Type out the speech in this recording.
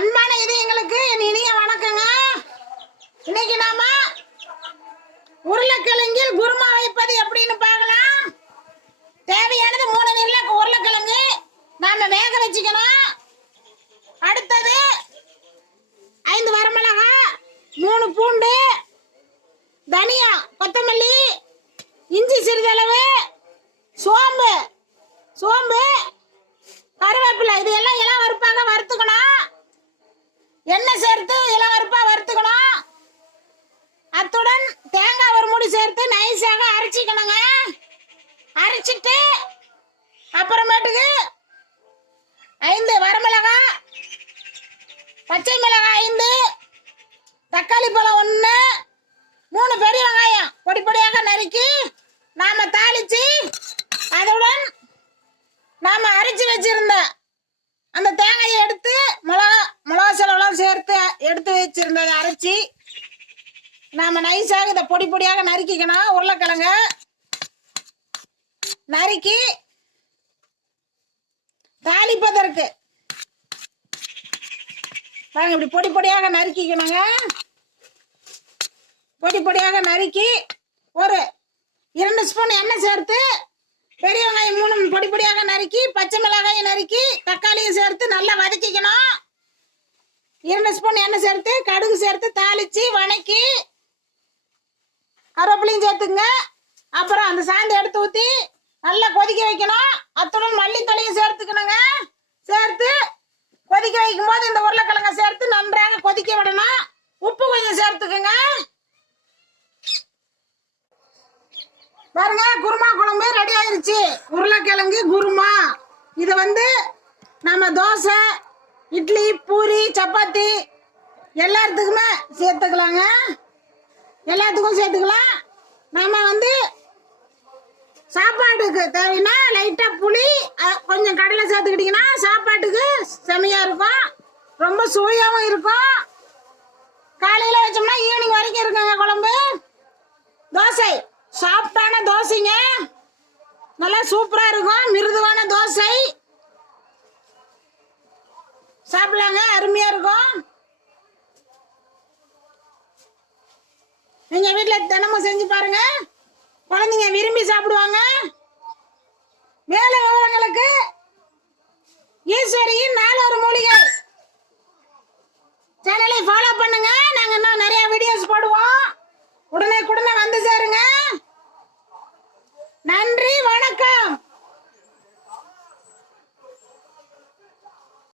அன்பான இதயங்களுக்கு என் இனிய வணக்கங்க. இன்னைக்கு நாம உருளைக்கிழங்கில் குருமா வைப்பது எப்படின்னு பார்க்கலாம். தேவையானது 3 உருளைக்கிழங்கு நாம வேக வச்சுக்கணும். அடுத்தது 5 வரமிளகாய், 3 பூண்டு, தனியா, கொத்தமல்லி, இஞ்சி சிறிதளவு, சோம்பு கருவேப்பிலை, இது எல்லாம் இளம் வறுப்பாக வறுத்துக்கணும். எண்ணெய் சேர்த்து இளம் வறுப்பா வறுத்துக்கணும். அத்துடன் தேங்காய் ஒரு மூடி சேர்த்து நைஸாக அரைச்சிக்கணுங்க. அரைச்சிட்டு அப்புறமேட்டுக்கு 5 வரமிளகாய், பச்சை மிளகாய் 5, தக்காளி பழம் 1, 3 பெரிய வெங்காயம் பொடி பொடியாக நறுக்கி நாம தாளிச்சு அதுடன் நாம அரைச்சி வச்சிருந்த அந்த தேங்காயை எடுத்து மிளகா செலவெல்லாம் சேர்த்து எடுத்து வச்சிருந்ததை அரைச்சி நாம நைஸாக இதை பொடி பொடியாக நறுக்கிக்கணும். உருளைக்கிழங்க நறுக்கி தாளிப்பதற்கு பாருங்க, இப்படி பொடி பொடியாக நறுக்கிக்கணுங்க. பொடி பொடியாக நறுக்கி ஒரு 2 ஸ்பூன் எண்ணெய் சேர்த்து பெரிய வெங்காயம் 3 பொடி பொடியாக நறுக்கி, பச்சை மிளகாயை நறுக்கி, தக்காளியை சேர்த்து நல்லா வதக்கிக்கணும். 2 ஸ்பூன் எண்ணெய் சேர்த்து கடுகு சேர்த்து தாளிச்சு வணக்கி கருவேப்பிலையும் சேர்த்துங்க. அப்புறம் அந்த சாந்தை எடுத்து ஊற்றி நல்லா கொதிக்க வைக்கணும். அத்துடன் மல்லித்தலையும் சேர்த்துக்கணுங்க. சேர்த்து கொதிக்க வைக்கும் போது இந்த உருளைக்கிழங்கை சேர்த்து நன்றாக கொதிக்க விடணும். உப்பு கொஞ்சம் சேர்த்துக்குங்க. பாருங்க, குருமா குழம்பு ரெடி ஆயிருச்சு. உருளைக்கிழங்கு குருமா. இதை நம்ம தோசை, இட்லி, பூரி, சப்பாத்தி எல்லாத்துக்குமே சேர்த்துக்கலாங்க. எல்லாத்துக்கும் சேர்த்துக்கலாம். நாம சாப்பாட்டுக்கு தேவைன்னா லைட்டா புளி கொஞ்சம் கடலை சேர்த்துக்கிட்டீங்கன்னா சாப்பாட்டுக்கு செமையா இருக்கும். ரொம்ப சுவையாகவும் இருக்கும். காலையில வச்சோம்னா ஈவினிங் வரைக்கும் இருக்குங்க குழம்பு. தோசை சாஃப்டான தோசைங்க, நல்லா சூப்பரா இருக்கும். மிருதுவான தோசை சாப்பிடலாங்க, அருமையா இருக்கும். நீங்க வீட்டுல தினமும் செஞ்சு பாருங்க, குழந்தைங்க விரும்பி சாப்பிடுவாங்க. மேல விவரங்களுக்கு ஈஸ்வரியின் 4 மூலிகை சேனலை ஃபாலோ பண்ணுங்க. நாங்க இன்னும் நிறைய வீடியோஸ் போடுவோம். உடனே வந்து சேருங்க. நன்றி, வணக்கம்.